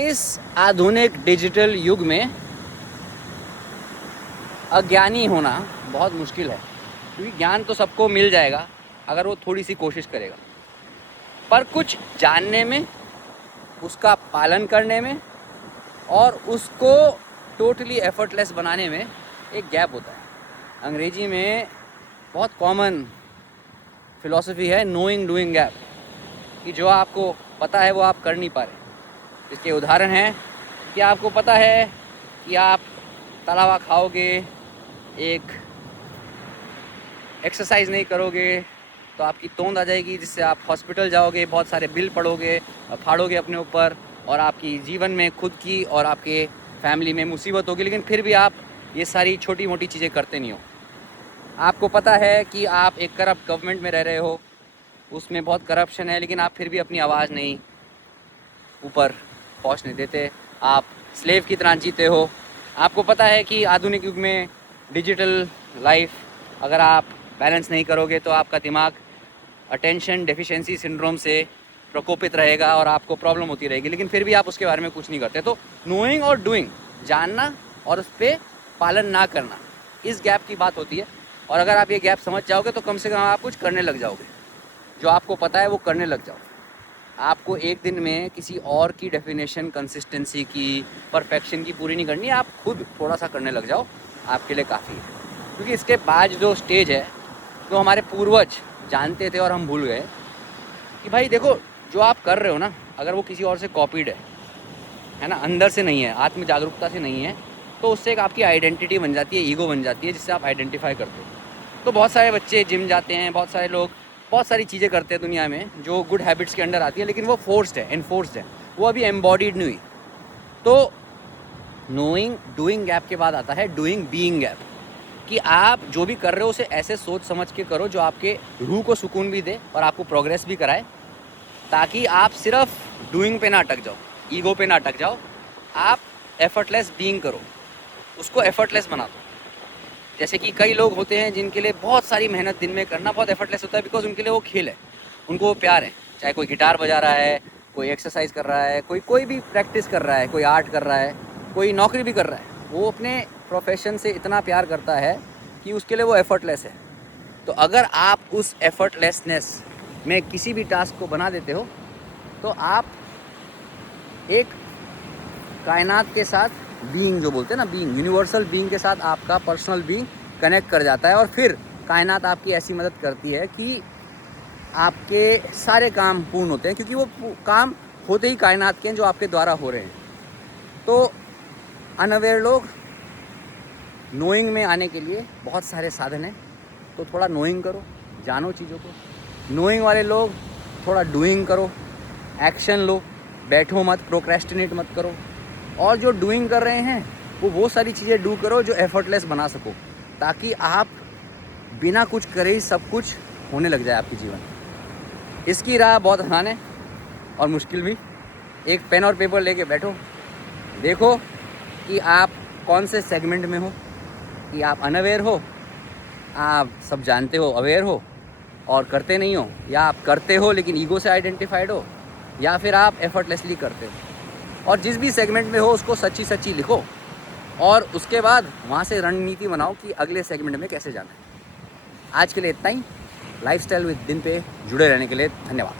इस आधुनिक डिजिटल युग में अज्ञानी होना बहुत मुश्किल है, क्योंकि ज्ञान तो सबको मिल जाएगा अगर वो थोड़ी सी कोशिश करेगा, पर कुछ जानने में, उसका पालन करने में और उसको टोटली एफर्टलेस बनाने में एक गैप होता है। अंग्रेजी में बहुत कॉमन फिलॉसफी है नोइंग डूइंग गैप, कि जो आपको पता है वो आप कर नहीं पा रहे। इसके उदाहरण हैं कि आपको पता है कि आप तला हुआ खाओगे, एक एक्सरसाइज नहीं करोगे तो आपकी तोंद आ जाएगी, जिससे आप हॉस्पिटल जाओगे, बहुत सारे बिल पड़ोगे, फाड़ोगे अपने ऊपर, और आपकी जीवन में खुद की और आपके फैमिली में मुसीबत होगी। लेकिन फिर भी आप ये सारी छोटी मोटी चीज़ें करते नहीं हो। आपको पता है कि आप एक करप्ट गवर्नमेंट में रह रहे हो, उसमें बहुत करप्शन है, लेकिन आप फिर भी अपनी आवाज़ नहीं ऊपर पहुंचने देते, आप स्लेव की तरह जीते हो। आपको पता है कि आधुनिक युग में डिजिटल लाइफ अगर आप बैलेंस नहीं करोगे तो आपका दिमाग अटेंशन डेफिशिएंसी सिंड्रोम से प्रकोपित रहेगा और आपको प्रॉब्लम होती रहेगी, लेकिन फिर भी आप उसके बारे में कुछ नहीं करते। तो नोइंग और डूइंग, जानना और उस पर पालन ना करना, इस गैप की बात होती है। और अगर आप ये गैप समझ जाओगे तो कम से कम आप कुछ करने लग जाओगे, जो आपको पता है वो करने लग जाओ। आपको एक दिन में किसी और की डेफिनेशन कंसिस्टेंसी की, परफेक्शन की पूरी नहीं करनी है, आप खुद थोड़ा सा करने लग जाओ, आपके लिए काफ़ी है। क्योंकि इसके बाद जो स्टेज है, जो हमारे पूर्वज जानते थे और हम भूल गए, कि भाई देखो जो आप कर रहे हो ना, अगर वो किसी और से कॉपीड है ना, अंदर से नहीं है, आत्म जागरूकता से नहीं है, तो उससे एक आपकी आइडेंटिटी बन जाती है, ईगो बन जाती है, जिससे आप आइडेंटिफाई करते हो। तो बहुत सारे बच्चे जिम जाते हैं, बहुत सारे लोग बहुत सारी चीज़ें करते हैं दुनिया में जो गुड हैबिट्स के अंडर आती है, लेकिन वो फोर्स्ड है, इन्फोर्स्ड है, वो अभी एम्बॉडीड नहीं हुई। तो नोइंग डूइंग गैप के बाद आता है डूइंग बीइंग गैप, कि आप जो भी कर रहे हो उसे ऐसे सोच समझ के करो जो आपके रूह को सुकून भी दे और आपको प्रोग्रेस भी कराए, ताकि आप सिर्फ डूइंग पे ना अटक जाओ, ईगो पे ना अटक जाओ। आप एफर्टलेस बीइंग करो, उसको एफर्टलेस बना दो। जैसे कि कई लोग होते हैं जिनके लिए बहुत सारी मेहनत दिन में करना बहुत एफर्टलेस होता है, बिकॉज उनके लिए वो खेल है, उनको वो प्यार है। चाहे कोई गिटार बजा रहा है, कोई एक्सरसाइज कर रहा है, कोई भी प्रैक्टिस कर रहा है, कोई आर्ट कर रहा है, कोई नौकरी भी कर रहा है, वो अपने प्रोफेशन से इतना प्यार करता है कि उसके लिए वो एफर्टलेस है। तो अगर आप उस एफर्टलेसनेस में किसी भी टास्क को बना देते हो, तो आप एक कायनात के साथ बीइंग, जो बोलते हैं ना बीइंग, यूनिवर्सल बीइंग के साथ आपका पर्सनल बीइंग कनेक्ट कर जाता है, और फिर कायनात आपकी ऐसी मदद करती है कि आपके सारे काम पूर्ण होते हैं, क्योंकि वो काम होते ही कायनात के हैं जो आपके द्वारा हो रहे हैं। तो अनअवेयर लोग नोइंग में आने के लिए बहुत सारे साधन हैं, तो थोड़ा नोइंग करो, जानो चीज़ों को। नोइंग वाले लोग थोड़ा डूइंग करो, एक्शन लो, बैठो मत, प्रोक्रेस्टिनेट मत करो। और जो डूइंग कर रहे हैं वो सारी चीज़ें डू करो जो एफर्टलेस बना सको, ताकि आप बिना कुछ करे ही सब कुछ होने लग जाए आपके जीवन। इसकी राह बहुत आसान है और मुश्किल भी। एक पेन और पेपर लेके बैठो, देखो कि आप कौन से सेगमेंट में हो, कि आप अनअवेयर हो, आप सब जानते हो, अवेयर हो और करते नहीं हो, या आप करते हो लेकिन ईगो से आइडेंटिफाइड हो, या फिर आप एफर्टलेसली करते हो। और जिस भी सेगमेंट में हो उसको सच्ची सच्ची लिखो, और उसके बाद वहाँ से रणनीति बनाओ कि अगले सेगमेंट में कैसे जाना है। आज के लिए इतना ही। लाइफस्टाइल विद दिन पे जुड़े रहने के लिए धन्यवाद।